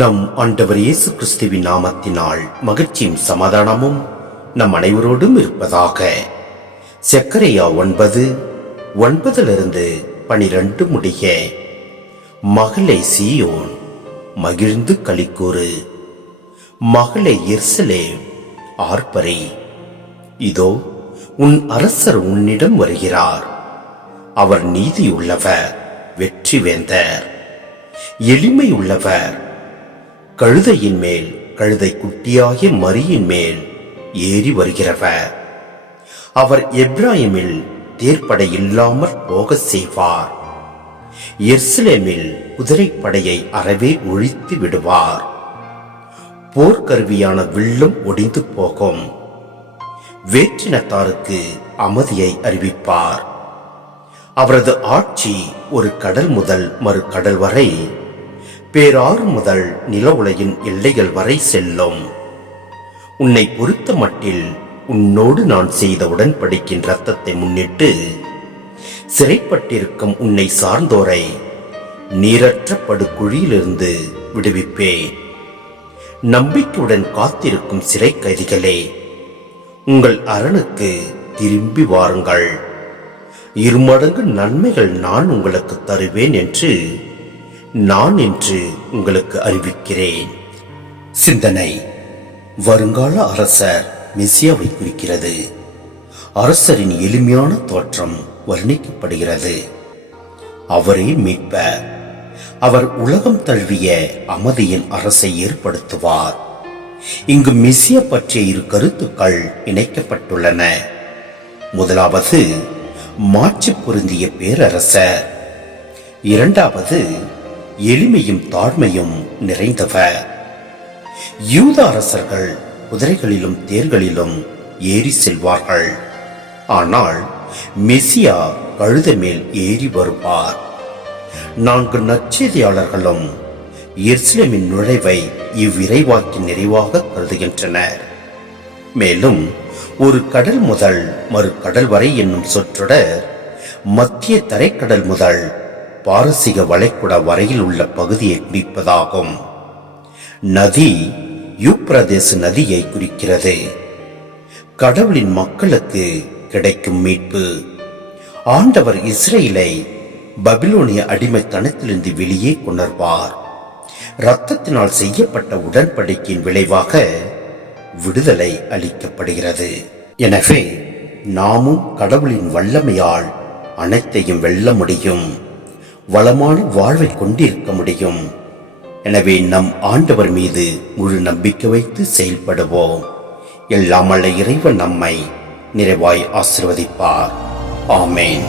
நம் ஆண்டவர் இயேசு கிறிஸ்துவின் நாமத்தினால் மகிழ்ச்சியும் சமாதானமும் நம் அனைவரோடும் இருப்பதாக. செக்கரியா 9:9 முடிய. மகளே சீயோன், மகிழ்ந்து களிக்கூறு. மகளே எருசலேம், ஆர்ப்பரி. இதோ உன் அரசர் உன்னிடம் வருகிறார். அவர் நீதியுள்ளவர், வெற்றி வேந்தர், எளிமை உள்ளவர். கழுதையின் மேல், கழுதை குட்டியாகிய மரியின் மேல் ஏறி வருகிறவர். அவர் எப்ராயிமில் தேர்ப்படை இல்லாமற் போக செய்வார். எருசலேமில் குதிரைப்படையை அறவே ஒழித்து விடுவார். போர்க்கருவியான வில்லும் ஒடிந்து போகும். வேற்றினத்தாருக்கு அமைதியை அறிவிப்பார். அவரது ஆட்சி ஒரு கடல் முதல் மறு கடல் வரை, பேராறு முதல் நில உலகின் எல்லைகள் வரை செல்லும். உன்னை பொறுத்த மட்டில் உன்னோடு நான் செய்த உடன்படிக்கையின் இரத்தத்தை முன்னிட்டு சிறைப்பட்டிருக்கும் உன்னை சார்ந்தோரை நீரற்ற படுகுழியிலிருந்து விடுவிப்பேன். நம்பிக்கையுடன் காத்திருக்கும் சிறை கைதிகளே, உங்கள் அரணுக்கு திரும்பி வாருங்கள். இருமடங்கு நன்மைகள் நான் உங்களுக்கு தருவேன் என்று நான் இன்று உங்களுக்கு அறிவிக்கிறேன். சிந்தனை: வருங்கால அரசர் மெசியாவை குறிக்கிறது. அரசரின் எளிமையான தோற்றம் வர்ணிக்கப்படுகிறது. அவரே மீட்பர். அவர் உலகம் தழுவிய அமைதியின் அரசை ஏற்படுத்துவார். இங்கு மெசியா பற்றிய இரு கருத்துக்கள் இணைக்கப்பட்டுள்ளன. முதலாவது, மாட்சி பொருந்திய பேரரசர். இரண்டாவது, எளிமையும் தாழ்மையும் நிறைந்தவர். யூத அரசர்கள் குதிரைகளிலும் தேர்களிலும் ஏறி செல்வார்கள். ஆனால் மெசியா கழுதை மேல் ஏறி வருவார். 4 நற்செய்தியாளர்களும் எருசலேமின் நுழைவை இவ்விரைவாக்கின் நிறைவாக கருதுகின்றனர். மேலும் ஒரு கடல் முதல் மறு கடல் வரை என்னும் சொற்றொடர் மத்திய தரைக்கடல் முதல் பாரசீக வளைகுடா வரையில் உள்ள பகுதியை குறிப்பதாகும். நதி யூப்ரதேச நதியை குறிக்கிறது. கடவுளின் மக்களுக்கு கிடைக்கும் மீட்பு. ஆண்டவர் இஸ்ரேலை பபிலோனிய அடிமைத்தனத்திலிருந்து வெளியே கொணர்வார். இரத்தத்தினால் செய்யப்பட்ட உடன்படிக்கையின் விளைவாக விடுதலை அளிக்கப்படுகிறது. எனவே நாமும் கடவுளின் வல்லமையால் அனைத்தையும் வெல்ல முடியும். வளமான வாழ்வை கொண்டிருக்க முடியும். எனவே நம் ஆண்டவர் மீது முழு நம்பிக்கை வைத்து செயல்படுவோம். எல்லாம் வல்ல இறைவன் நம்மை நிறைவாய் ஆசீர்வதிப்பார். ஆமென்.